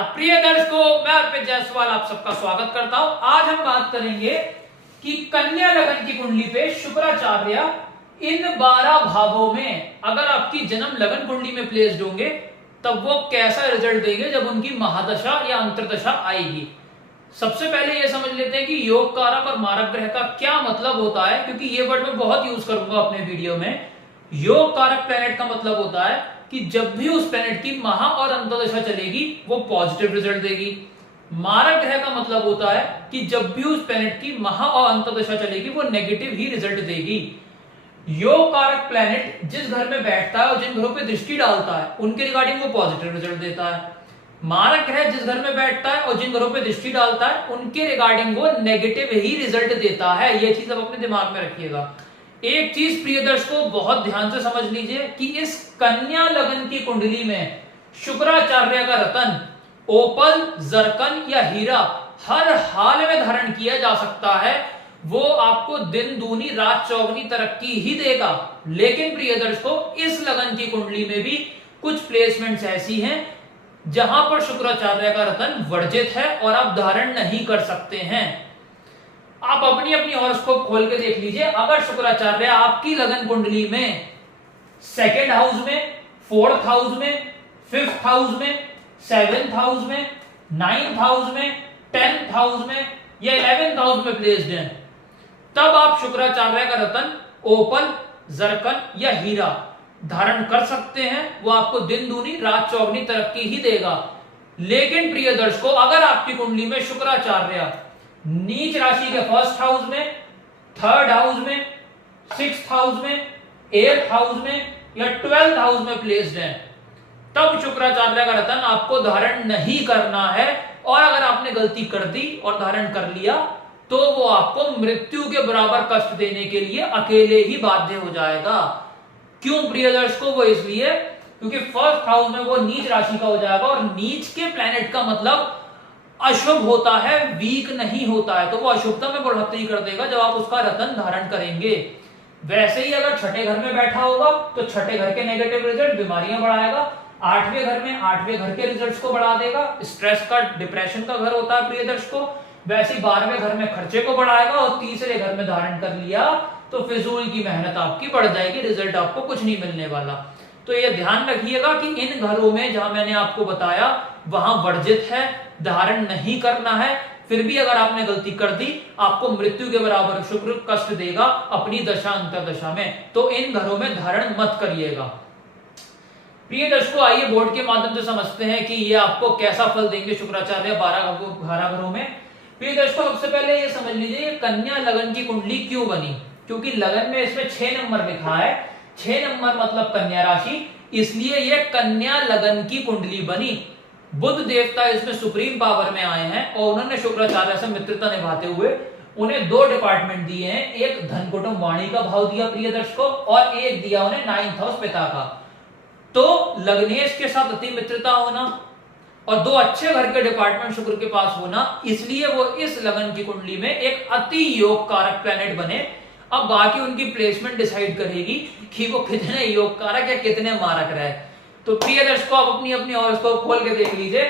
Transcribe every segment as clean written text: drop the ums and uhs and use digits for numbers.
नमस्कार प्रिय दर्शकों, मैं अर्पित जायसवाल आप सबका स्वागत करता हूं। आज हम बात करेंगे कि कन्या लगन की कुंडली पे शुक्राचार्य इन 12 भावों में अगर आपकी जन्म लगन कुंडली में प्लेस्ड होंगे तब वो कैसा रिजल्ट देंगे जब उनकी महादशा या अंतरदशा आएगी। सबसे पहले ये समझ लेते हैं कि योग कारक और मारक ग्रह का क्या मतलब होता है, क्योंकि ये वर्ड मैं बहुत यूज करूंगा अपने वीडियो में। योग कारक प्लैनेट का मतलब होता है कि जब भी उस प्लैनेट की महा और अंतर्दशा चलेगी वो पॉजिटिव रिजल्ट देगी। मारक ग्रह का मतलब होता है कि जब भी उस प्लैनेट की महा और अंतर्दशा चलेगी वो नेगेटिव ही रिजल्ट देगी। योग कारक प्लैनेट जिस घर में बैठता है और जिन घरों पे दृष्टि डालता है उनके रिगार्डिंग वो पॉजिटिव रिजल्ट देता है। मारक ग्रह जिस घर में बैठता है और जिन घरों पे दृष्टि डालता है उनके रिगार्डिंग वो नेगेटिव ही रिजल्ट देता है। ये चीज आप अपने दिमाग में रखिएगा। एक चीज प्रिय दर्शकों बहुत ध्यान से समझ लीजिए कि इस कन्या लगन की कुंडली में शुक्राचार्य का रतन ओपल, जरकन या हीरा हर हाल में धारण किया जा सकता है। वो आपको दिन दूनी रात चौगनी तरक्की ही देगा। लेकिन प्रिय दर्शकों इस लगन की कुंडली में भी कुछ प्लेसमेंट्स ऐसी हैं जहां पर शुक्राचार्य का रतन वर्जित है और आप धारण नहीं कर सकते हैं। आप अपनी अपनी हॉरोस्कोप खोल के देख लीजिए। अगर शुक्राचार्य आपकी लगन कुंडली में सेकेंड हाउस में, फोर्थ हाउस में, फिफ्थ हाउस में, सेवेंथ हाउस में, नाइन्थ हाउस में, 10th हाउस में या 11th हाउस में प्लेस्ड है तब आप शुक्राचार्य का रतन ओपल, जरकन या हीरा धारण कर सकते हैं। वो आपको दिन दूनी रात चौगनी तरक्की ही देगा। लेकिन प्रिय दर्शकों अगर आपकी कुंडली में शुक्राचार्य नीच राशि के फर्स्ट हाउस में, थर्ड हाउस में, सिक्स्थ हाउस में, 8th हाउस में या 12th हाउस में प्लेस्ड है तब शुक्राचार्य का रतन आपको धारण नहीं करना है। और अगर आपने गलती कर दी और धारण कर लिया तो वो आपको मृत्यु के बराबर कष्ट देने के लिए अकेले ही बाध्य हो जाएगा। क्यों प्रिय दर्शकों? वो इसलिए क्योंकि फर्स्ट हाउस में वो नीच राशि का हो जाएगा और नीच के प्लैनेट का मतलब अशुभ होता है, वीक नहीं होता है। तो वो अशुभता में बढ़ोतरी कर देगा जब आप उसका रतन धारण करेंगे। वैसे ही अगर छठे घर में बैठा होगा तो छठे घर के नेगेटिव रिजल्ट बीमारियां बढ़ाएगा। आठवें घर में आठवें घर के रिजल्ट्स को बढ़ा देगा। स्ट्रेस का, डिप्रेशन का घर होता है प्रिय दर्शकों। वैसे ही 12वें घर में खर्चे को बढ़ाएगा और तीसरे घर में धारण कर लिया तो फिजूल की मेहनत आपकी बढ़ जाएगी, रिजल्ट आपको कुछ नहीं मिलने वाला। तो ये ध्यान रखिएगा कि इन घरों में जहां मैंने आपको बताया वहां वर्जित है, धारण नहीं करना है। फिर भी अगर आपने गलती कर दी आपको मृत्यु के बराबर शुक्र कष्ट देगा अपनी दशा अंतरदशा में। तो इन घरों में धारण मत करिएगा। प्रिय दर्शकों आइए बोर्ड के माध्यम से समझते हैं कि ये आपको कैसा फल देंगे शुक्राचार्य 12 घरों में। प्रिय दर्शकों सबसे पहले ये समझ लीजिए कन्या लगन की कुंडली क्यों बनी। क्योंकि लगन में इसमें 6 नंबर लिखा है, 6 नंबर मतलब कन्या राशि, इसलिए ये कन्या लगन की कुंडली बनी। बुध देवता इसमें सुप्रीम पावर में आए हैं और उन्होंने शुक्राचार्य से मित्रता निभाते हुए उन्हें 2 डिपार्टमेंट दिए हैं। एक धन कुटुंब वाणी का भाव दिया प्रिय दर्शकों और एक दिया उन्हें 9th हाउस पिता का। तो लग्नेश के साथ अति मित्रता होना और 2 अच्छे घर के डिपार्टमेंट शुक्र के पास होना, इसलिए वो इस लगन की कुंडली में एक अति योग कारक प्लैनेट बने। अब बाकी उनकी प्लेसमेंट डिसाइड करेगी कि वो कितने योग कारक या कितने मारक रहे। तो प्रिय दर्शकों आप अपनी अपनी हॉरोस्कोप खोल के देख लीजिए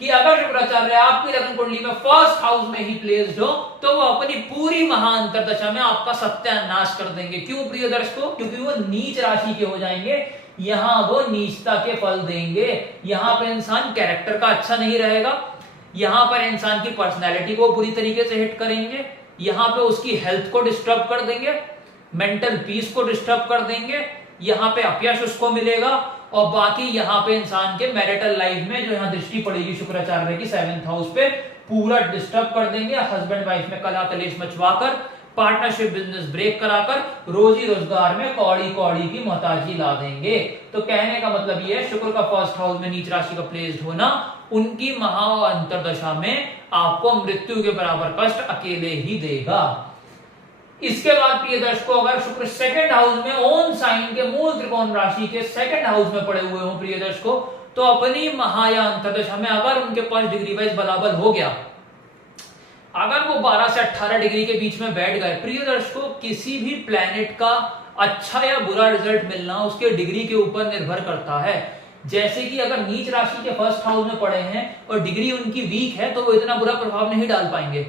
कि अगर शुक्राचार्य आपकी लगन कुंडली में फर्स्ट हाउस में ही प्लेस्ड हो तो वो अपनी पूरी महाअंतरदशा में आपका सत्यानाश कर देंगे। क्यों प्रिय दर्शकों? क्योंकि वो नीच राशि के हो जाएंगे। यहां वो नीचता के फल देंगे। यहां पर इंसान कैरेक्टर का अच्छा नहीं रहेगा। यहां पर इंसान की पर्सनैलिटी को पूरी तरीके से हिट करेंगे। यहां पे उसकी हेल्थ को डिस्टर्ब कर देंगे, मेंटल पीस को डिस्टर्ब कर देंगे। यहां पे अपयश उसको मिलेगा और बाकी यहां पे इंसान के मैरिटल लाइफ में जो यहां दृष्टि पड़ेगी शुक्राचार्य की 7th हाउस पे पूरा डिस्टर्ब कर देंगे। हस्बैंड वाइफ में कला कलेश मचवाकर, पार्टनरशिप बिजनेस ब्रेक कराकर रोजी रोजगार में कौड़ी कौड़ी की मोहताजी ला देंगे। तो कहने का मतलब ये है शुक्र का फर्स्ट हाउस में नीच राशि का प्लेस्ड होना उनकी महा अंतरदशा में आपको मृत्यु के बराबर कष्ट अकेले ही देगा। इसके बाद प्रिय दर्शकों अगर शुक्र सेकंड हाउस में ओन साइन के मूल त्रिकोण राशि के सेकंड हाउस में पड़े हुए हो प्रिय दर्शकों तो अपनी महा या अंतरदशा में अगर उनके पास डिग्री वाइज बलाबल हो गया, अगर वो 12 से 18 डिग्री के बीच में बैठ गए, प्रिय दर्शकों किसी भी प्लैनेट का अच्छा या बुरा रिजल्ट मिलना उसके डिग्री के ऊपर निर्भर करता है। जैसे कि अगर नीच राशि के फर्स्ट हाउस में पड़े हैं और डिग्री उनकी वीक है तो वो इतना बुरा प्रभाव नहीं डाल पाएंगे।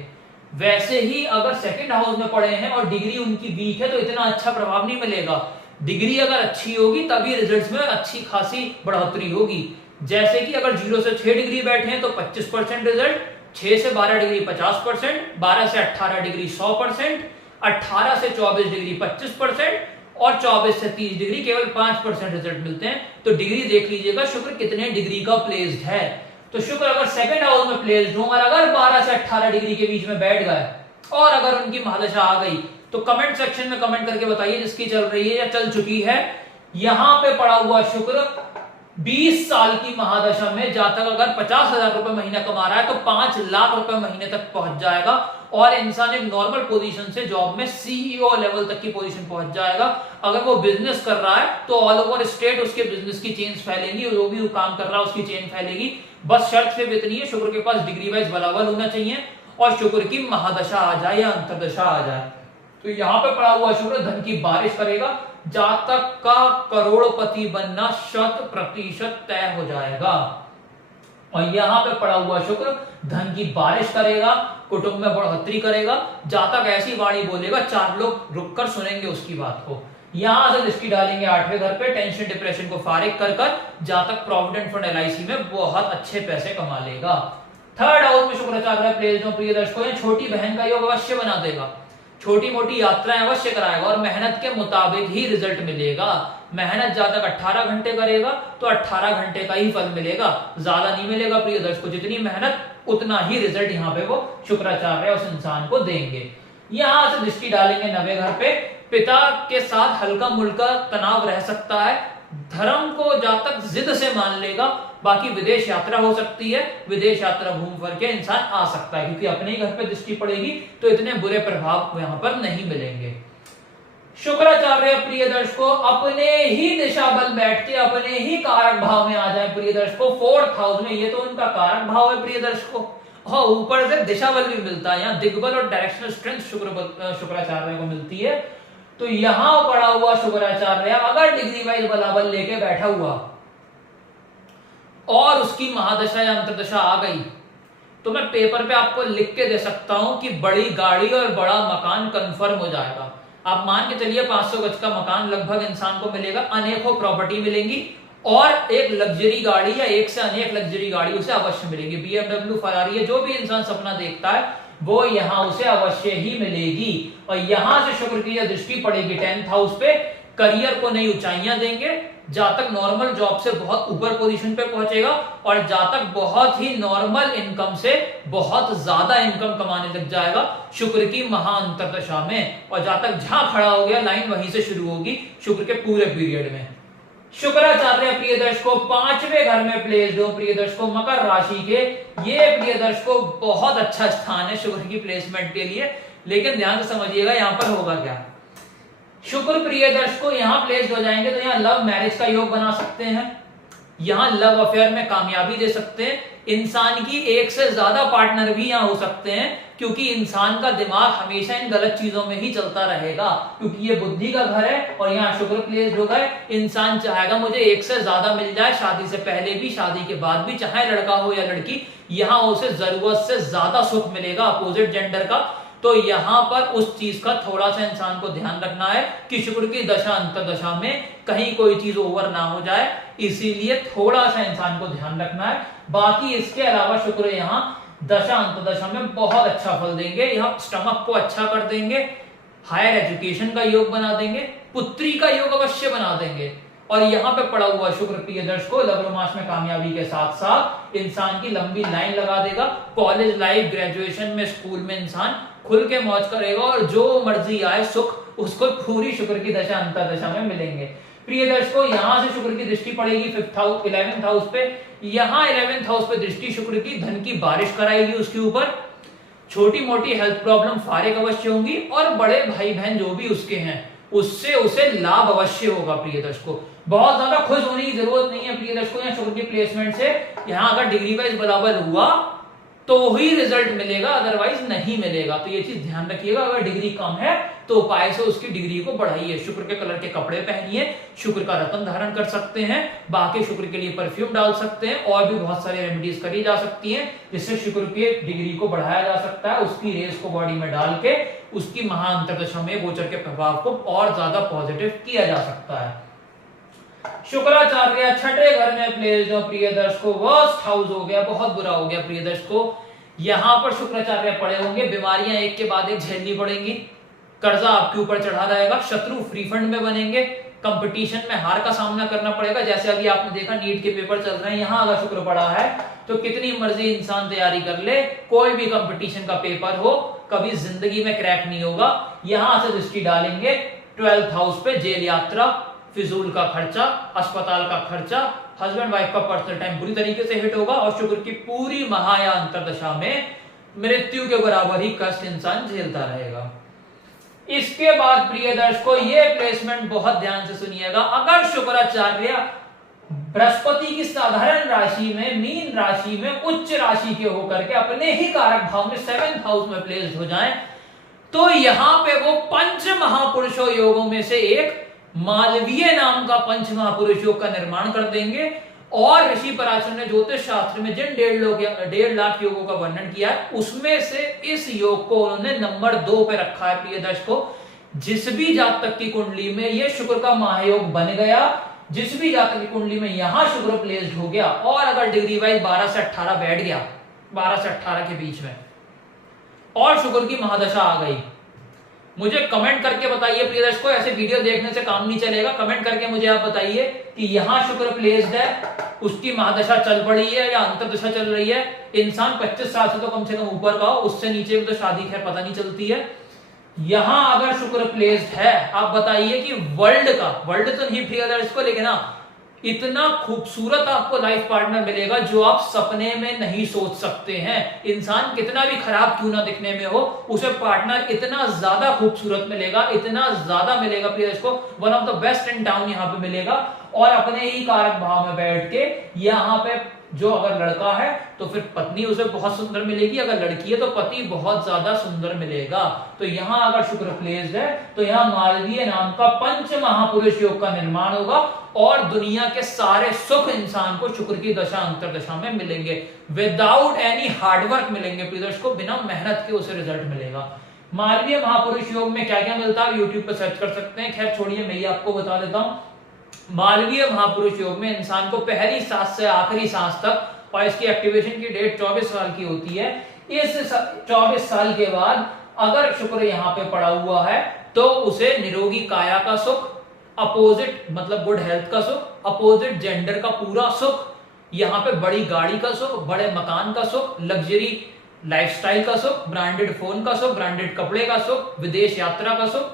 वैसे ही अगर सेकंड हाउस में पड़े हैं और डिग्री उनकी वीक है तो इतना अच्छा प्रभाव नहीं मिलेगा। डिग्री अगर अच्छी होगी तभी रिजल्ट्स में अच्छी खासी बढ़ोतरी होगी। जैसे कि अगर 0 से 6 डिग्री बैठे हैं तो 25% रिजल्ट, 6 से 12 डिग्री 50%, 12 से 18 डिग्री 100%, 18 से 24 डिग्री 25% और 24 से 30 डिग्री केवल 5% रिजल्ट मिलते हैं। तो डिग्री देख लीजिएगा शुक्र कितने डिग्री का प्लेस्ड है। तो शुक्र अगर सेकंड हाउस में प्लेस्ड हो और अगर 12 से 18 डिग्री के बीच में बैठ गए और अगर उनकी महादशा आ गई तो कमेंट सेक्शन में कमेंट करके बताइए जिसकी चल रही है या चल चुकी है। यहां पे पड़ा हुआ शुक्र 20 साल की महादशा में जातक अगर 50,000 रुपए महीना कमा रहा है तो 5 लाख रुपए महीने तक पहुंच जाएगा और इंसान एक नॉर्मल पोजीशन से जॉब में सीईओ लेवल तक की पोजीशन पहुंच जाएगा। अगर वो बिजनेस कर रहा है तो ऑल ओवर स्टेट उसके बिजनेस की चेन फैलेंगी, जो भी वो काम कर रहा है उसकी चेन फैलेगी। बस शर्त सिर्फ इतनी है, शुक्र के पास डिग्री वाइज बराबर होना चाहिए और शुक्र की महादशा आ जाए या अंतरदशा आ जाए। तो यहां पे पड़ा हुआ शुक्र धन की बारिश करेगा, जातक का करोड़पति बनना 100% तय हो जाएगा। और यहां पे पड़ा हुआ शुक्र धन की बारिश करेगा, कुटुंब में बढ़ोतरी करेगा, जातक ऐसी वाणी बोलेगा 4 लोग रुककर सुनेंगे उसकी बात को। यहां से दृष्टि डालेंगे 8वें घर पे, टेंशन डिप्रेशन को फारिग कर जातक प्रोविडेंट फंड LIC में बहुत अच्छे पैसे कमा लेगा। थर्ड हाउस में शुक्राचार्य प्लेस में प्रिय दर्शकों छोटी बहन का योग अवश्य बना देगा, छोटी मोटी यात्राएं अवश्य कराएगा और मेहनत के मुताबिक ही रिजल्ट मिलेगा। मेहनत जातक 18 घंटे करेगा तो 18 घंटे का ही फल मिलेगा, ज्यादा नहीं मिलेगा प्रिय दर्शकों। जितनी मेहनत उतना ही रिजल्ट यहाँ पे वो शुक्राचार्य उस इंसान को देंगे। यहां से दृष्टि डालेंगे 9वें घर पे, पिता के साथ हल्का मुल्का तनाव रह सकता है, धर्म को जातक जिद से मान लेगा। बाकी विदेश यात्रा हो सकती है, विदेश यात्रा घूम फिर के इंसान आ सकता है क्योंकि अपने ही घर पे दृष्टि पड़ेगी तो इतने बुरे प्रभाव यहां पर नहीं मिलेंगे। शुक्राचार्य प्रिय दर्शकों अपने ही दिशा बल बैठ के अपने ही कारक भाव में आ जाए प्रिय दर्शकों 4th हाउस में, ये तो उनका कारक भाव है प्रिय दर्शकों और ऊपर से दिशा बल भी मिलता है। यहाँ दिग्बल और डायरेक्शनल स्ट्रेंथ शुक्राचार्य को मिलती है। तो यहां पड़ा हुआ शुक्राचार्य अगर डिग्री वाइज बलाबल लेके बैठा हुआ और उसकी महादशा या अंतरदशा आ गई तो मैं पेपर पे आपको लिख के दे सकता हूं कि बड़ी गाड़ी और बड़ा मकान कंफर्म हो जाएगा। आप मान के चलिए 500 गज का मकान लगभग इंसान को मिलेगा, अनेकों प्रॉपर्टी मिलेंगी और एक लग्जरी गाड़ी या एक से अनेक लग्जरी गाड़ी उसे अवश्य मिलेगी। BMW, फरारी है, जो भी इंसान सपना देखता है वो यहां उसे अवश्य ही मिलेगी। और यहां से शुक्र की दृष्टि पड़ेगी 10th हाउस पे, करियर को नई ऊंचाइयां देंगे, जातक नॉर्मल जॉब से बहुत ऊपर पोजीशन पे पहुंचेगा और जातक बहुत ही नॉर्मल इनकम से बहुत ज्यादा इनकम कमाने लग जाएगा शुक्र की महाअंतरदशा में। और जातक जहां खड़ा हो गया लाइन वहीं से शुरू होगी शुक्र के पूरे पीरियड में। शुक्राचार्य प्रिय दर्शकों 5वें घर में प्लेस्ड हो प्रिय दर्शकों मकर राशि के, ये प्रिय दर्शकों बहुत अच्छा स्थान है शुक्र की प्लेसमेंट के लिए। लेकिन ध्यान से समझिएगा यहां पर होगा क्या। शुक्र प्रिय दर्शकों यहां प्लेस्ड हो जाएंगे तो यहां लव मैरिज का योग बना सकते हैं, यहां लव अफेयर में कामयाबी दे सकते हैं, इंसान की एक से ज्यादा पार्टनर भी यहां हो सकते हैं क्योंकि इंसान का दिमाग हमेशा इन गलत चीजों में ही चलता रहेगा क्योंकि ये बुद्धि का घर है और यहाँ शुक्र प्लेस्ड हो गए। इंसान चाहेगा मुझे एक से ज्यादा मिल जाए, शादी से पहले भी शादी के बाद भी, चाहे लड़का हो या लड़की, यहाँ उसे जरूरत से ज्यादा सुख मिलेगा अपोजिट जेंडर का। तो यहां पर उस चीज का थोड़ा सा इंसान को ध्यान रखना है कि शुक्र की दशा अंतरदशा में कहीं कोई चीज ओवर ना हो जाए, इसीलिए थोड़ा सा इंसान को ध्यान रखना है। बाकी इसके अलावा शुक्र यहां दशा अंतरदशा में बहुत अच्छा फल देंगे, यह स्टमक को अच्छा कर देंगे, हायर एजुकेशन का योग बना देंगे, पुत्री का योग अवश्य बना देंगे। और यहां पे पड़ा हुआ शुक्र प्रिय दर्शकों लव रोमांस में कामयाबी के साथ साथ इंसान की लंबी लाइन लगा देगा। कॉलेज लाइफ, ग्रेजुएशन में, स्कूल में इंसान खुल के मौज करेगा और जो मर्जी आए सुख उसको पूरी शुक्र की दशा अंतरदशा में मिलेंगे। प्रिय दर्शकों यहां से शुक्र की दृष्टि पड़ेगी 11th हाउस पे, यहां 11th हाउस पे दृष्टि शुक्र की धन की बारिश कराएगी उसके ऊपर, छोटी मोटी हेल्थ प्रॉब्लम फारिग अवश्य होंगी और बड़े भाई बहन जो भी उसके हैं उससे उसे लाभ अवश्य होगा। प्रिय दर्शकों बहुत ज्यादा खुश होने की जरूरत नहीं है प्रिय दर्शकों यहाँ शुक्र की प्लेसमेंट से। यहाँ अगर डिग्री वाइज बराबर हुआ तो ही रिजल्ट मिलेगा, अदरवाइज नहीं मिलेगा। तो ये चीज ध्यान रखिएगा, अगर डिग्री कम है तो उपाय से उसकी डिग्री को बढ़ाइए। शुक्र के कलर के कपड़े पहनिए, शुक्र का रत्न धारण कर सकते हैं, बाकी शुक्र के लिए परफ्यूम डाल सकते हैं, और भी बहुत सारी रेमेडीज करी जा सकती हैं जिससे शुक्र की डिग्री को बढ़ाया जा सकता है। उसकी रेस को बॉडी में डाल के उसकी महाअंतर्दशा में गोचर के प्रभाव को और ज्यादा पॉजिटिव किया जा सकता है। शुक्राचार्य छठे घर में प्लेस्ड हो प्रिय दर्शकों, वर्स्ट हाउस हो गया, बहुत बुरा हो गया प्रिय दर्शकों। यहां पर शुक्राचार्य पड़े होंगे, बीमारियां एक के बाद एक झेलनी पड़ेंगी, कर्जा आपके ऊपर चढ़ा रहेगा, शत्रु फ्री फंड में बनेंगे, कंपटीशन में हार का सामना करना पड़ेगा। जैसे अभी आपने देखा नीट के पेपर चल रहे हैं, यहां अगर शुक्र पड़ा है तो कितनी मर्जी इंसान तैयारी कर ले, कोई भी कंपटीशन का पेपर हो कभी जिंदगी में क्रैक नहीं होगा। यहां से दृष्टि डालेंगे 12th हाउस पे, जेल यात्रा, फिजूल का खर्चा, अस्पताल का खर्चा, हस्बैंड वाइफ का पर्सनल टाइम बुरी तरीके से हिट होगा, और शुक्र की पूरी महा या अंतरदशा में मृत्यु के बराबर ही कष्ट इंसान झेलता रहेगा। इसके बाद प्रिय दर्शकों, ये प्लेसमेंट बहुत ध्यान से सुनिएगा। अगर शुक्राचार्य बृहस्पति की साधारण राशि में, मीन राशि में, उच्च राशि के होकर के अपने ही कारक भाव में 7th हाउस में प्लेस्ड हो जाएं, तो यहां पे वो पंच महापुरुषों योगों में से एक मालवीय नाम का पंच महापुरुष योग का निर्माण कर देंगे। और ऋषि पराशर ने ज्योतिष शास्त्र में जिन 1.5 लाख योगों का वर्णन किया है, उसमें से इस योग को उन्होंने नंबर 2 पे रखा है। प्रिय दर्शकों, जिस भी जातक की कुंडली में ये शुक्र का महायोग बन गया, जिस भी जातक की कुंडली में यहां शुक्र प्लेस्ड हो गया, और अगर डिग्री वाइज 12 से 18 बैठ गया, 12 से 18 के बीच में, और शुक्र की महादशा आ गई, मुझे कमेंट करके बताइए प्रिय दर्शकों। ऐसे वीडियो देखने से काम नहीं चलेगा, कमेंट करके मुझे आप बताइए कि यहां शुक्र प्लेस्ड है, उसकी महादशा चल पड़ी है या अंतरदशा चल रही है। इंसान 25 साल से तो कम से कम ऊपर का हो, उससे नीचे में तो शादी खैर पता नहीं चलती है। यहां अगर शुक्र प्लेस्ड है, आप बताइए कि वर्ल्ड तो नहीं प्रिय दर्शकों, लेकिन इतना खूबसूरत आपको लाइफ पार्टनर मिलेगा जो आप सपने में नहीं सोच सकते हैं। इंसान कितना भी खराब क्यों ना दिखने में हो, उसे पार्टनर इतना ज्यादा खूबसूरत मिलेगा, इतना ज्यादा मिलेगा प्रिय दर्शकों, one of the best in town यहां पे मिलेगा। और अपने ही कारक भाव में बैठ के यहां पे जो अगर लड़का है तो फिर पत्नी उसे बहुत सुंदर मिलेगी, अगर लड़की है तो पति बहुत ज्यादा सुंदर मिलेगा। तो यहां अगर शुक्र प्लेस्ड है तो यहां मालवीय नाम का पंच महापुरुष योग का निर्माण होगा, और दुनिया के सारे सुख इंसान को शुक्र की दशा अंतरदशा में मिलेंगे, विदाउट एनी हार्डवर्क मिलेंगे प्रिय दर्शकों, बिना मेहनत के उसे रिजल्ट मिलेगा। मालवीय महापुरुष योग में क्या क्या मिलता है यूट्यूब पर सर्च कर सकते हैं। खैर छोड़िए, मैं ये आपको बता देता हूं। मालवीय महापुरुष योग में इंसान को पहली सांस से आखिरी सांस तक, और इसकी एक्टिवेशन की डेट 24 साल की होती है। इस 24 साल के बाद अगर शुक्र यहां पे पड़ा हुआ है तो उसे निरोगी काया का सुख, अपोजिट मतलब गुड हेल्थ का सुख, अपोजिट जेंडर का पूरा सुख, यहां पे बड़ी गाड़ी का सुख, बड़े मकान का सुख, लग्जरी लाइफस्टाइल का सुख, ब्रांडेड फोन का सुख, ब्रांडेड कपड़े का सुख, विदेश यात्रा का सुख,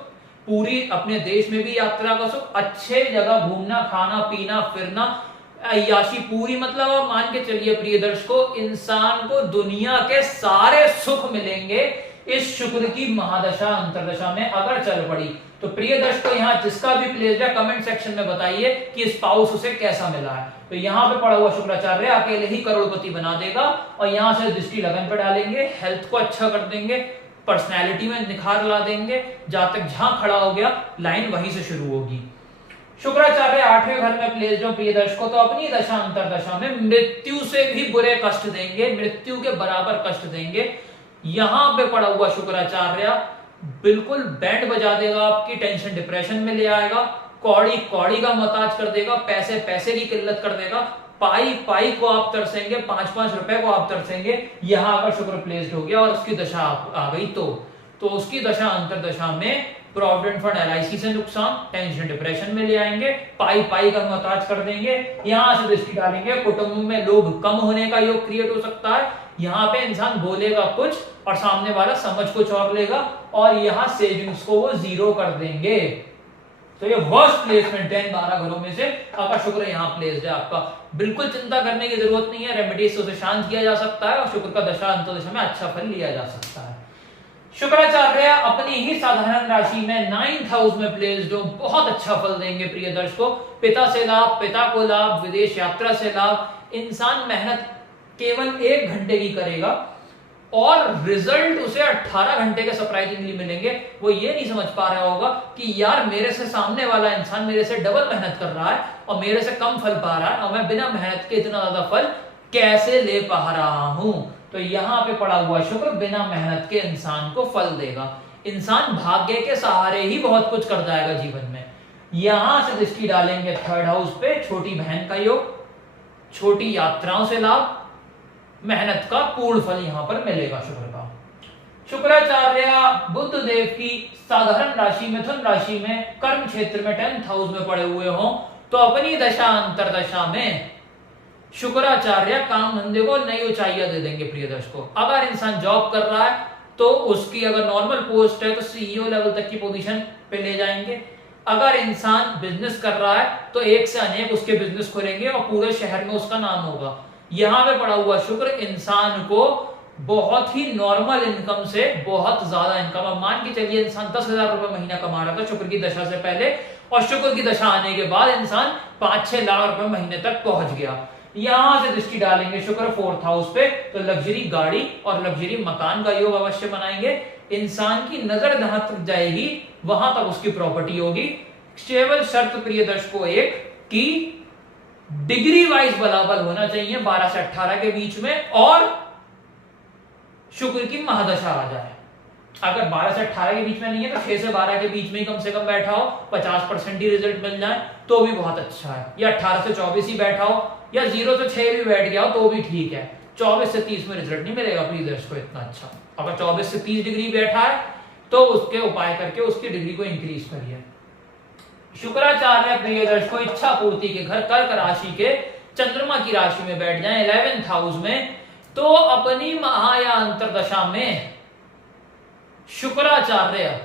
पूरी अपने देश में भी यात्रा का सुख, अच्छे जगह घूमना, खाना पीना फिरना, अय्याशी पूरी, मतलब आप मान के चलिए प्रिय दर्शकों, इंसान को दुनिया के सारे सुख मिलेंगे इस शुक्र की महादशा अंतरदशा में अगर चल पड़ी। तो प्रिय दर्शकों, यहाँ जिसका भी प्लेस्ड है कमेंट सेक्शन में बताइए कि स्पाउस उसे कैसा मिला है। तो यहाँ पे पड़ा हुआ शुक्राचार्य अकेले ही करोड़पति बना देगा, और यहाँ से दृष्टि लगन पे डालेंगे, हेल्थ को अच्छा कर देंगे, पर्सनैलिटी में निखार ला देंगे, जातक जहां खड़ा हो गया लाइन वहीं से शुरू होगी। शुक्राचार्य 8वें घर में प्लेस्ड हो प्रिय दर्शकों, तो अपनी दशा अंतरदशा में मृत्यु से भी बुरे कष्ट देंगे, मृत्यु के बराबर कष्ट देंगे। यहां पे पड़ा हुआ शुक्राचार्य बिल्कुल बैंड बजा देगा, आपकी टेंशन डिप्रेशन में ले आएगा, कौड़ी कौड़ी का मोहताज कर देगा, पैसे पैसे की किल्लत कर देगा, पाई पाई को आप तरसेंगे, 5-5 रुपए को आप तरसेंगे। यहां अगर शुक्र प्लेस्ड हो गया और उसकी दशा आ गई तो उसकी दशा अंतरदशा में प्रोविडेंट फंड LIC से नुकसान, टेंशन डिप्रेशन में ले आएंगे, पाई पाई का मोहताज कर देंगे। यहां से दृष्टि डालेंगे, कुटुंब में लोभ कम होने का योग क्रिएट हो सकता है। यहाँ पे इंसान बोलेगा कुछ और सामने वाला समझ को चौंक लेगा, और यहाँ सेविंग्स को वो 0 कर देंगे। तो ये वर्स्ट प्लेसमेंट है इन 12 घरों में से अगर शुक्र यहाँ प्लेस्ड है आपका। बिल्कुल चिंता करने की जरूरत नहीं है, रेमेडीज से उसे शांत किया जा सकता है, और शुक्र का दशा अंतर्दशा में अच्छा फल लिया जा सकता है। शुक्राचार्य अपनी ही साधारण राशि में 9th हाउस में प्लेस्ड हो, बहुत अच्छा फल देंगे प्रिय दर्शकों। पिता से लाभ, पिता को लाभ, विदेश यात्रा से लाभ। इंसान मेहनत केवल 1 घंटे की करेगा, और रिजल्ट उसे 18 घंटे के सरप्राइजिंगली मिलेंगे। वो ये नहीं समझ पा रहा होगा कि यार मेरे से सामने वाला इंसान मेरे से डबल मेहनत कर रहा है और मेरे से कम फल पा रहा है, और मैं बिना मेहनत के इतना ज्यादा फल कैसे ले पा रहा हूं। तो यहां पे पड़ा हुआ शुक्र बिना मेहनत के इंसान को फल देगा। इंसान भाग्य के सहारे ही बहुत कुछ कर जाएगा जीवन में। यहां से दृष्टि डालेंगे थर्ड हाउस पे, छोटी बहन का योग, छोटी यात्राओं से लाभ, मेहनत का पूर्ण फल यहां पर मिलेगा शुक्र का। शुक्राचार्य बुध देव की साधारण राशि मिथुन राशि में कर्म क्षेत्र में 10th हाउस में पड़े हुए हों तो अपनी दशा अंतरदशा में शुक्राचार्य काम धंधे को नई ऊंचाइयां दे देंगे। प्रिय दर्शकों, अगर इंसान जॉब कर रहा है तो उसकी अगर नॉर्मल पोस्ट है तो सीईओ लेवल तक की पोजीशन पे ले जाएंगे। अगर इंसान बिजनेस कर रहा है तो एक से अनेक उसके बिजनेस खुलेंगे और पूरे शहर में उसका नाम होगा। यहां पे पड़ा हुआ शुक्र इंसान को बहुत ही नॉर्मल इनकम से बहुत ज्यादा इनकम, अब मान के चलिए इंसान 10,000 रुपए महीना कमा रहा था शुक्र की दशा से पहले, और शुक्र की दशा आने के बाद इंसान 5-6 लाख रुपए महीने तक पहुंच गया। यहां से दृष्टि डालेंगे शुक्र 4th हाउस पे तो लग्जरी गाड़ी और लग्जरी मकान का योग अवश्य बनाएंगे। इंसान की नजर जहां तक जाएगी वहां तक उसकी प्रॉपर्टी होगी। केवल शर्त प्रिय दर्शकों एक कि डिग्री वाइज बराबर होना चाहिए 12 से 18 के बीच में, और शुक्र की महादशा आ जाए। अगर 12 से 18 के बीच में नहीं है तो 6 से 12 के बीच में ही कम से कम बैठा हो, 50% ही रिजल्ट मिल जाए तो भी बहुत अच्छा है, या 18 से 24 ही बैठा हो, या 0 से 6 भी बैठ गया हो तो भी ठीक है। 24 से 30 में रिजल्ट नहीं मिलेगा प्लीज दर्शकों इतना अच्छा। अगर 24 से 30 डिग्री बैठा है तो उसके उपाय करके उसकी डिग्री को इंक्रीज करिए। शुक्राचार्य प्रिय दर्शकों इच्छा पूर्ति के घर कर्क राशि के चंद्रमा की राशि में बैठ जाएं 11th हाउस में तो अपनी महा या अंतरदशा में शुक्राचार्य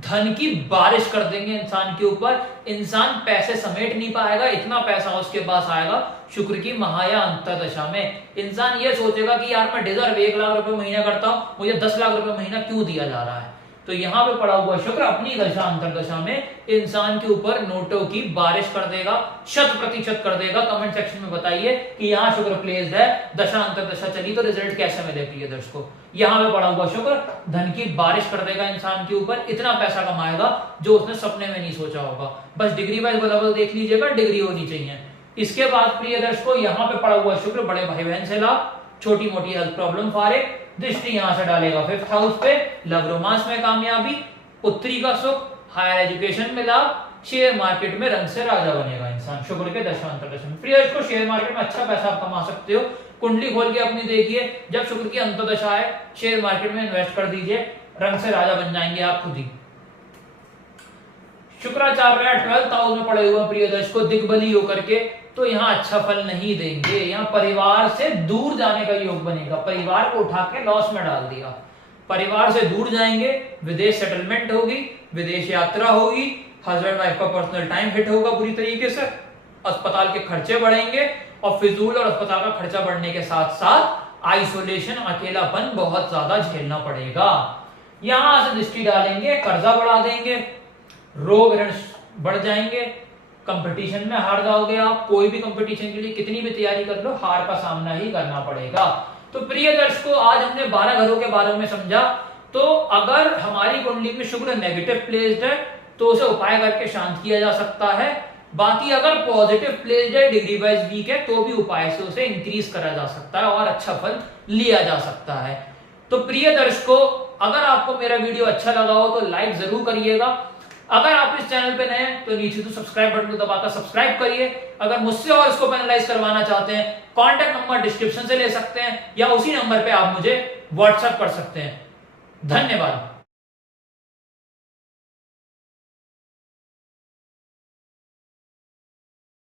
धन की बारिश कर देंगे इंसान के ऊपर। इंसान पैसे समेट नहीं पाएगा, इतना पैसा उसके पास आएगा शुक्र की महा या अंतरदशा में। इंसान ये सोचेगा कि यार मैं डिजर्व 1 लाख रुपए महीना करता हूं, मुझे 10 लाख रुपए महीना क्यों दिया जा रहा है। तो यहां पे पड़ा हुआ शुक्र अपनी दशा अंतरदशा में इंसान के ऊपर नोटों की बारिश कर देगा, 100% कर देगा। कमेंट सेक्शन में बताइए कि यहां शुक्र प्लेस्ड है, दशा अंतरदशा चली तो रिजल्ट कैसे मिले प्रिय दर्शकों। यहां पे पड़ा हुआ शुक्र धन की बारिश कर देगा इंसान के ऊपर, इतना पैसा कमाएगा जो उसने सपने में नहीं सोचा होगा। बस डिग्री वाइज लेवल देख लीजिएगा, डिग्री होनी चाहिए। इसके बाद प्रिय दर्शकों यहां पे पड़ा हुआ शुक्र बड़े भाई बहन से लाभ, छोटी मोटी हेल्थ प्रॉब्लम फारे, दृष्टि यहां से डालेगा 5th हाउस पे, लव रोमांस में कामयाबी, पुत्री का सुख, हायर एजुकेशन में लाभ, शेयर मार्केट में रंग से राजा बनेगा इंसान शुक्र के दशा अंतरदशा में। प्रिय दर्शकों शेयर मार्केट में अच्छा पैसा आप कमा सकते हो। कुंडली खोल के अपनी देखिए, जब शुक्र की अंतरदशा है शेयर मार्केट में इन्वेस्ट कर दीजिए, रंग से राजा बन जाएंगे आप खुद ही। शुक्राचार्य 12th हाउस में पड़े हुए प्रिय दर्शकों दिग्बली होकर के तो यहाँ अच्छा फल नहीं देंगे। यहाँ परिवार से दूर जाने का योग बनेगा, परिवार को उठा के लॉस में डाल दिया। परिवार से दूर जाएंगे, विदेश सेटलमेंट होगी, विदेश यात्रा होगी, हस्बैंड वाइफ का पर्सनल टाइम हिट होगा पूरी तरीके से, अस्पताल के खर्चे बढ़ेंगे और फिजूल और अस्पताल का खर्चा बढ़ने के साथ साथ आइसोलेशन, अकेलापन बहुत ज्यादा झेलना पड़ेगा। यहां से दृष्टि डालेंगे, कर्जा बढ़ा देंगे, रोग ऋण बढ़ जाएंगे, कंपटीशन में हार जाओगे आप। कोई भी कंपटीशन के लिए कितनी भी तैयारी कर लो, हार का सामना ही करना पड़ेगा। तो प्रिय दर्शकों आज हमने 12 घरों के बारे में समझा। तो अगर हमारी कुंडली में शुक्र नेगेटिव प्लेस्ड है तो उसे उपाय करके शांत किया जा सकता है। बाकी अगर पॉजिटिव प्लेस्ड है, डिग्री वाइज वीक है, तो भी उपाय से उसे इंक्रीज करा जा सकता है और अच्छा फल लिया जा सकता है। तो प्रिय दर्शकों अगर आपको मेरा वीडियो अच्छा लगा हो तो लाइक जरूर करिएगा। अगर आप इस चैनल पे नए हैं तो नीचे तो सब्सक्राइब बटन को दबाकर सब्सक्राइब करिए। अगर मुझसे और इसको पेनलाइज करवाना चाहते हैं, कांटेक्ट नंबर डिस्क्रिप्शन से ले सकते हैं या उसी नंबर पे आप मुझे व्हाट्सएप कर सकते हैं। धन्यवाद।